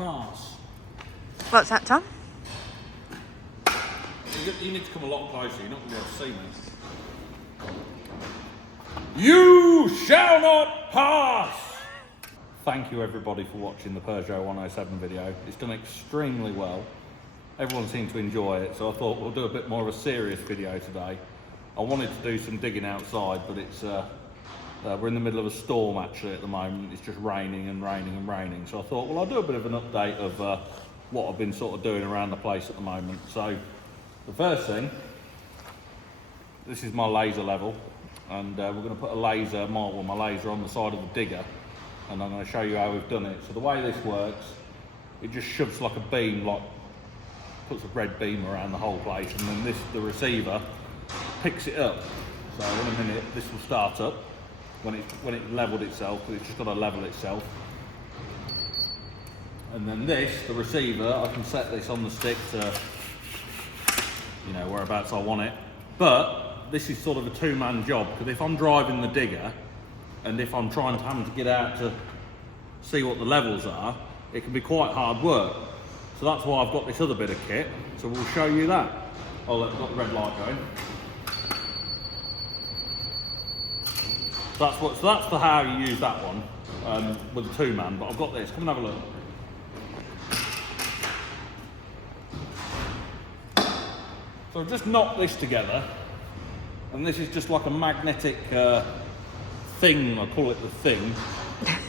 pass. What's that, Tom? You need to come a lot closer, you're not going to be able to see me. You shall not pass! Thank you everybody for watching the Peugeot 107 video. It's done extremely well. Everyone seemed to enjoy it, so I thought we'll do a bit more of a serious video today. I wanted to do some digging outside, but it's we're in the middle of a storm actually at the moment. It's just raining and raining and raining. So I thought, well, I'll do a bit of an update of what I've been sort of doing around the place at the moment. So the first thing, this is my laser level, and we're going to put a laser, my laser on the side of the digger, and I'm going to show you how we've done it. So the way this works, it just shoves like a beam, like puts a red beam around the whole place, and then the receiver picks it up. So in a minute this will start up when it leveled itself, because it's just got to level itself. And then the receiver, I can set this on the stick to, you know, whereabouts I want it. But this is sort of a two-man job, because if I'm driving the digger and if I'm trying to get out to see what the levels are, it can be quite hard work. So that's why I've got this other bit of kit. So we'll show you that. Oh, look, I've got the red light going. So that's for how you use that one with a two-man. But I've got this. Come and have a look. So I've just knocked this together, and this is just like a magnetic thing. I call it the thing.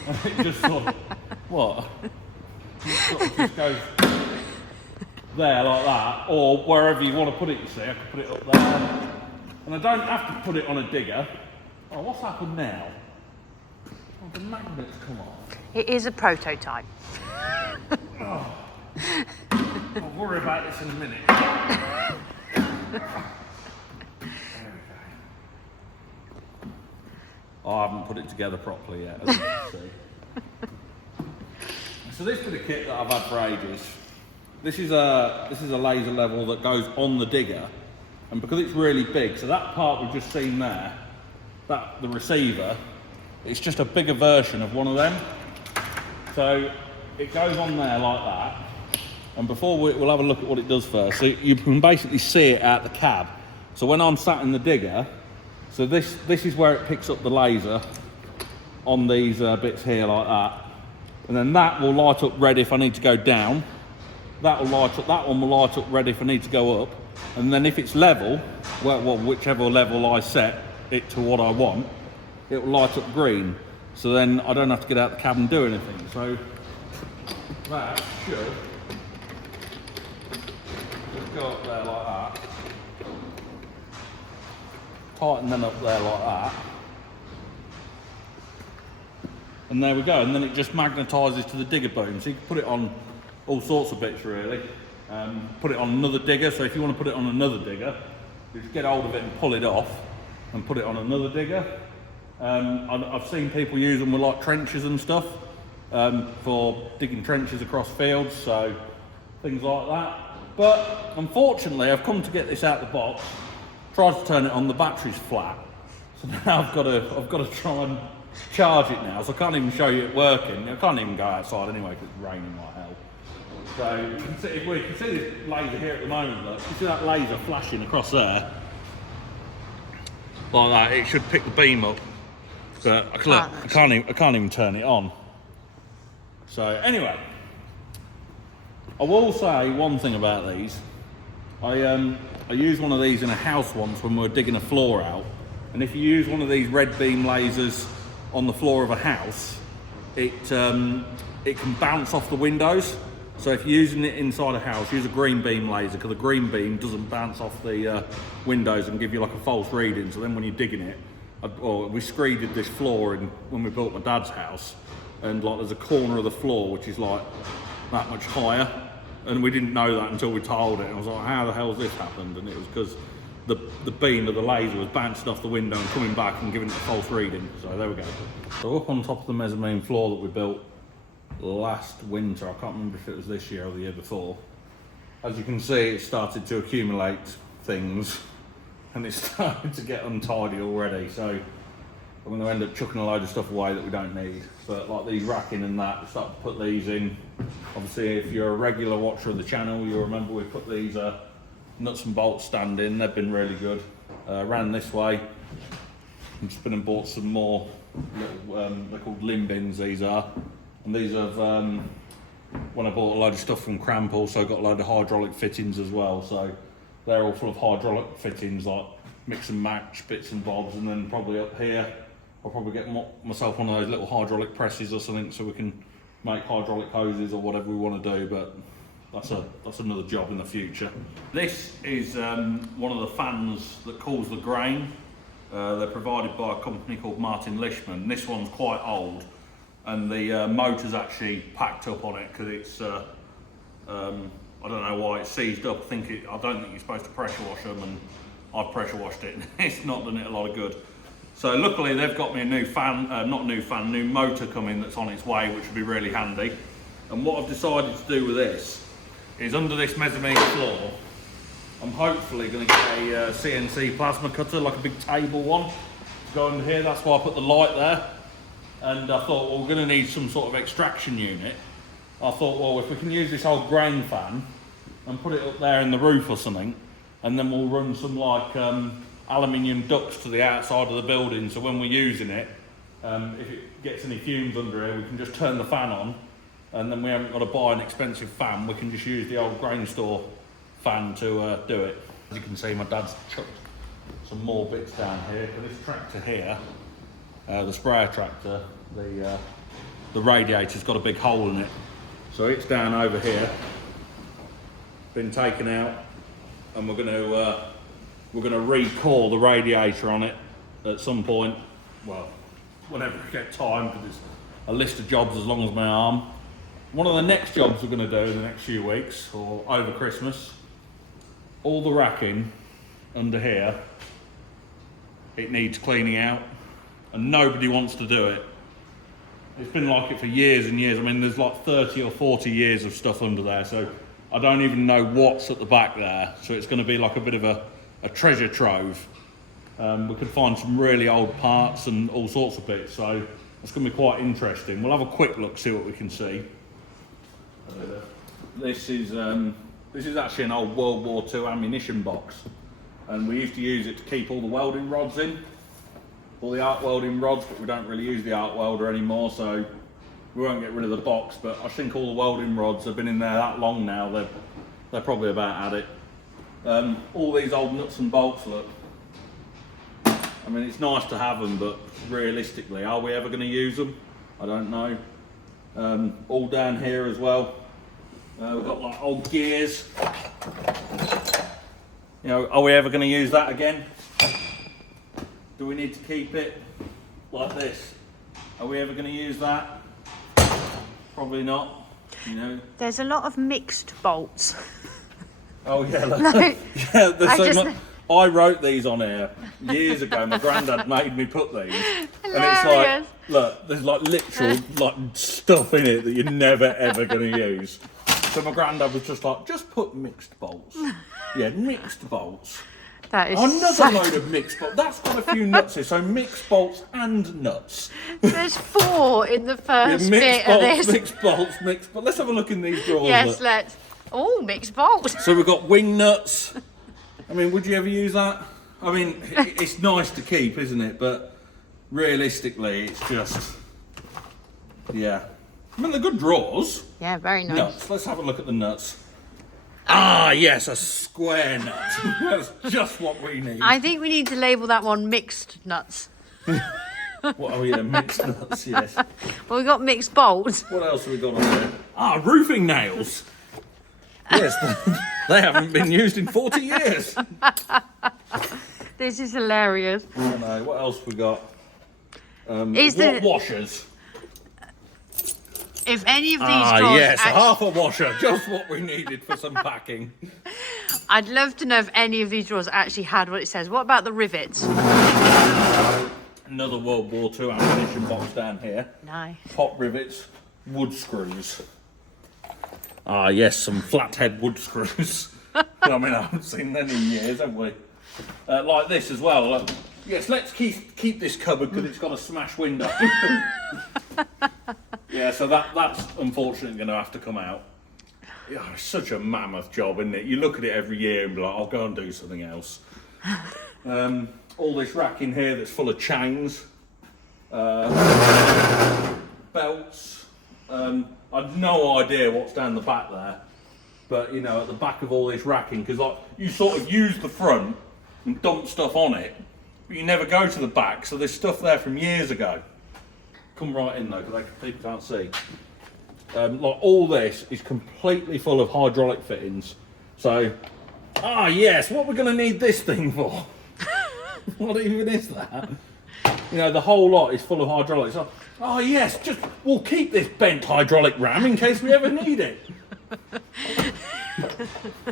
And it just sort of what? It sort of just goes there like that, or wherever you want to put it. You see, I can put it up there, and I don't have to put it on a digger. Oh, what's happened now? Oh, the magnet's come off. It is a prototype. Oh. I'll worry about this in a minute. There we go. I haven't put it together properly yet, as you can see. So this bit of kit that I've had for ages, this is a laser level that goes on the digger, and because it's really big, so that part we've just seen there, the receiver, it's just a bigger version of one of them. So it goes on there like that, and before we'll have a look at what it does first. So you can basically see it out the cab. So when I'm sat in the digger, so this is where it picks up the laser on these bits here like that, and then that will light up red if I need to go down. That one will light up red if I need to go up, and then if it's level, well, whichever level I set it to what I want, it will light up green. So then I don't have to get out the cab and do anything. So that should just go up there like that, tighten them up there like that, and there we go. And then it just magnetises to the digger boom. So you can put it on all sorts of bits really. Put it on another digger. So if you want to put it on another digger, you just get hold of it and pull it off and put it on another digger. I've seen people use them with like trenches and stuff, for digging trenches across fields, so things like that. But unfortunately, I've come to get this out the box, tried to turn it on, the battery's flat. So now I've got to try and charge it now. So I can't even show you it working. I can't even go outside anyway because it's raining like hell. So you can see, you can see this laser here at the moment. Look, you see that laser flashing across there, like that. It should pick the beam up, but I can't even turn it on. So anyway, I will say one thing about these. I used one of these in a house once when we were digging a floor out, and if you use one of these red beam lasers on the floor of a house, it can bounce off the windows. So if you're using it inside a house, use a green beam laser, because the green beam doesn't bounce off the windows and give you like a false reading. So then when you're digging it, we screeded this floor when we built my dad's house, and like there's a corner of the floor which is like that much higher, and we didn't know that until we tiled it. And I was like, how the hell has this happened? And it was because the beam of the laser was bouncing off the window and coming back and giving it a false reading. So there we go. So up on top of the mezzanine floor that we built last winter, I can't remember if it was this year or the year before, as you can see, it started to accumulate things and it started to get untidy already. So I'm going to end up chucking a load of stuff away that we don't need. But like these racking and that, start to put these in. Obviously, if you're a regular watcher of the channel, you'll remember we put these nuts and bolts stand in. They've been really good. Ran this way. I've just been and bought some more little, they're called limb bins, these are. And these have, when I bought a load of stuff from Cramp, also got a load of hydraulic fittings as well. So they're all full of hydraulic fittings, like mix and match bits and bobs. And then probably up here, I'll probably get myself one of those little hydraulic presses or something so we can make hydraulic hoses or whatever we want to do, but that's another job in the future. This is one of the fans that cools the grain. They're provided by a company called Martin Lishman. This one's quite old and the motor's actually packed up on it because it's, I don't know why it's seized up. I don't think you're supposed to pressure wash them, and I've pressure washed it and it's not done it a lot of good. So luckily they've got me a new fan, new motor coming that's on its way, which would be really handy. And what I've decided to do with this is under this mezzanine floor, I'm hopefully going to get a CNC plasma cutter, like a big table one, to go under here. That's why I put the light there. And I thought, well, we're going to need some sort of extraction unit. I thought, well, if we can use this old grain fan and put it up there in the roof or something, and then we'll run some like aluminium ducts to the outside of the building, so when we're using it, if it gets any fumes under here, we can just turn the fan on, and then we haven't got to buy an expensive fan. We can just use the old grain store fan to do it. As you can see, my dad's chucked some more bits down here. For this tractor here, the sprayer tractor, the radiator's got a big hole in it, so it's down over here, been taken out, and we're going to re-core the radiator on it at some point. Well, whenever we get time, because it's a list of jobs as long as my arm. One of the next jobs we're going to do in the next few weeks, or over Christmas, all the racking under here, it needs cleaning out, and nobody wants to do it. It's been like it for years and years. I mean, there's like 30 or 40 years of stuff under there, so I don't even know what's at the back there. So it's going to be like a bit of a treasure trove. We could find some really old parts and all sorts of bits, so it's going to be quite interesting. We'll have a quick look, see what we can see. This is actually an old World War II ammunition box, and we used to use it to keep all the welding rods in, all the arc welding rods, but we don't really use the arc welder anymore, so we won't get rid of the box. But I think all the welding rods have been in there that long now, they're probably about at it. All these old nuts and bolts, look. I mean, it's nice to have them, but realistically, are we ever going to use them? I don't know. All down here as well. We've got like old gears. You know, are we ever going to use that again? Do we need to keep it like this? Are we ever going to use that? Probably not. You know. There's a lot of mixed bolts. Oh yeah, look. No, Yeah. There's so much. I wrote these on here years ago. My granddad made me put these, Hilarious. and it's like, look, there's like literal like stuff in it that you're never ever going to use. So my granddad was just like, just put mixed bolts. Yeah, mixed bolts. That is Another load of mixed bolts. That's got a few nuts here. So mixed bolts and nuts. There's 4 in the first bit bolts, of this. Mixed bolts, mixed bolts. Let's have a look in these drawers. Yes, look. let's. Oh, mixed bolts. So we've got wing nuts. I mean, would you ever use that? I mean, it's nice to keep, isn't it? But realistically, it's just, yeah. I mean, they're good drawers. Yeah, very nice. Nuts. Let's have a look at the nuts. Ah, yes, a square nut. That's just what we need. I think we need to label that one mixed nuts. What are we in? Mixed nuts, yes. Well, we've got mixed bolts. What else have we got on there? Ah, roofing nails. Yes, they haven't been used in 40 years. This is hilarious. I know. What else we got? Is the- washers. If any of these drawers yes, half a washer, just what we needed for some packing. I'd love to know if any of these drawers actually had what it says. What about the rivets? Another World War II ammunition box down here. Nice. Pop rivets, wood screws. Ah, yes, some flathead wood screws. I mean, I haven't seen them in years, have we? Like this as well. Look, Yes, let's keep this cupboard because it's got a smash window. Yeah, so that's unfortunately going to have to come out. Yeah, it's such a mammoth job, isn't it? You look at it every year and be like, I'll go and do something else. All this rack in here that's full of chains, belts. I've no idea what's down the back there, but you know, at the back of all this racking, because like you sort of use the front and dump stuff on it, but you never go to the back, so there's stuff there from years ago. Come right in though, because people can't see. Like all this is completely full of hydraulic fittings. So, yes, what we're going to need this thing for? What even is that? You know, the whole lot is full of hydraulics. Oh yes, we'll keep this bent hydraulic ram in case we ever need it.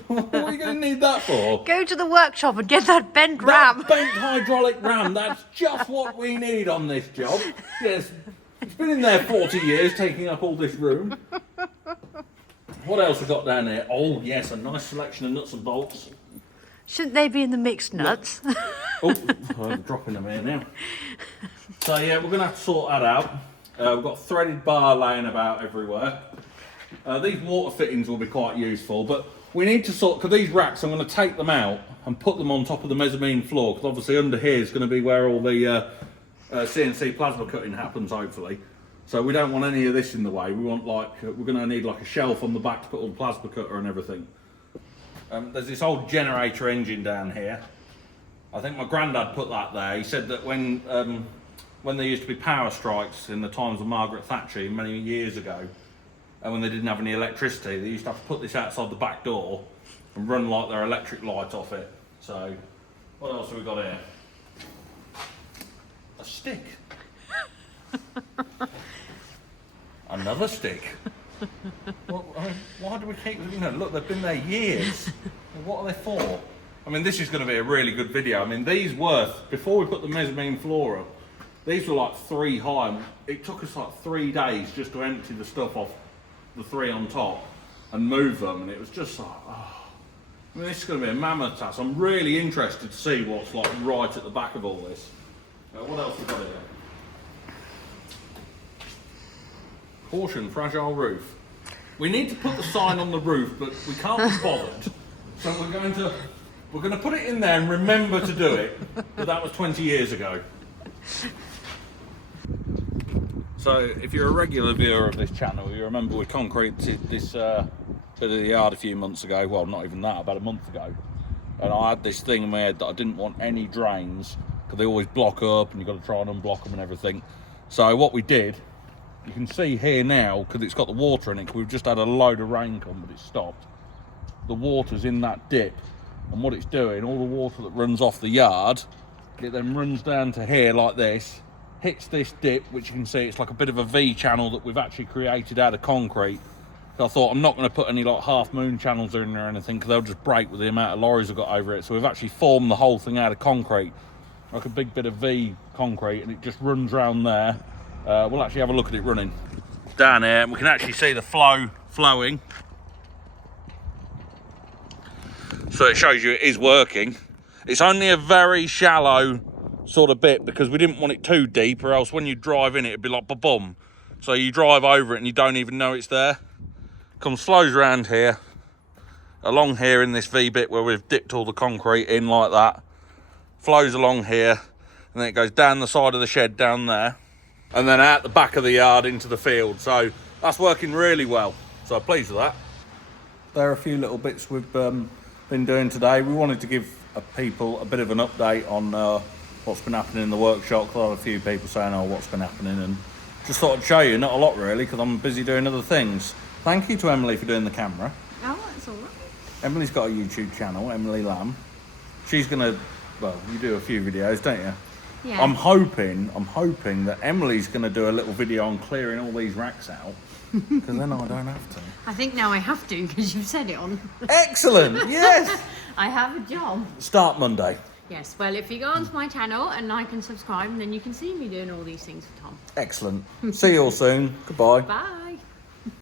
What are you going to need that for? Go to the workshop and get that bent ram. That bent hydraulic ram, that's just what we need on this job. Yes, it's been in there 40 years, taking up all this room. What else we got down there? Oh yes, a nice selection of nuts and bolts. Shouldn't they be in the mixed nuts? Oh, I'm dropping them here now. So yeah, we're going to have to sort that out. We've got threaded bar laying about everywhere. These water fittings will be quite useful, but we need to sort, because these racks, I'm going to take them out and put them on top of the mezzanine floor, because obviously under here is going to be where all the CNC plasma cutting happens, hopefully. So we don't want any of this in the way. We want we're going to need like a shelf on the back to put all the plasma cutter and everything. There's this old generator engine down here. I think my granddad put that there. He said that when there used to be power strikes in the times of Margaret Thatcher many years ago, and when they didn't have any electricity, they used to have to put this outside the back door and run like their electric light off it. So, what else have we got here? A stick. Another stick. Why do we keep, you know, look, they've been there years. What are they for? I mean, this is going to be a really good video. I mean, these before we put the mezzanine floor up, these were like 3 high. It took us like 3 days just to empty the stuff off the 3 on top and move them, and it was just like, oh. I mean, this is going to be a mammoth task. I'm really interested to see what's like right at the back of all this. What else have we got here? Caution, fragile roof. We need to put the sign on the roof, but we can't be bothered. So we're going to put it in there and remember to do it. But that was 20 years ago. So if you're a regular viewer of this channel, you remember we concreted this bit of the yard a few months ago. Well, not even that, about a month ago. And I had this thing in my head that I didn't want any drains because they always block up and you've got to try and unblock them and everything. So what we did, you can see here now, because it's got the water in it, 'cause we've just had a load of rain come, but it's stopped. The water's in that dip, and what it's doing, all the water that runs off the yard, it then runs down to here like this, hits this dip, which you can see it's like a bit of a V channel that we've actually created out of concrete. So I thought I'm not going to put any like half moon channels in there or anything, because they'll just break with the amount of lorries I've got over it. So we've actually formed the whole thing out of concrete, like a big bit of V concrete, and it just runs around there. We'll actually have a look at it running. Down here, and we can actually see the flowing. So it shows you it is working. It's only a very shallow sort of bit because we didn't want it too deep, or else when you drive in it, it'd be like ba-boom. So you drive over it and you don't even know it's there. Flows around here, along here in this V bit where we've dipped all the concrete in like that. Flows along here, and then it goes down the side of the shed down there, and then out the back of the yard into the field. So that's working really well. So I'm pleased with that. There are a few little bits we've been doing today. We wanted to give people a bit of an update on what's been happening in the workshop. I've had a few people saying, oh, what's been happening, and just thought I'd show you. Not a lot really, because I'm busy doing other things. Thank you to Emily for doing the camera. Oh, that's all right. Emily's got a YouTube channel, Emily Lamb. She's gonna, well, you do a few videos, don't you? Yeah. I'm hoping that Emily's gonna do a little video on clearing all these racks out, because then I don't have to. I think now I have to, because you've said it on. Excellent, yes! I have a job. Start Monday. Yes, well, if you go onto my channel and like and subscribe, then you can see me doing all these things for Tom. Excellent. See you all soon. Goodbye. Bye.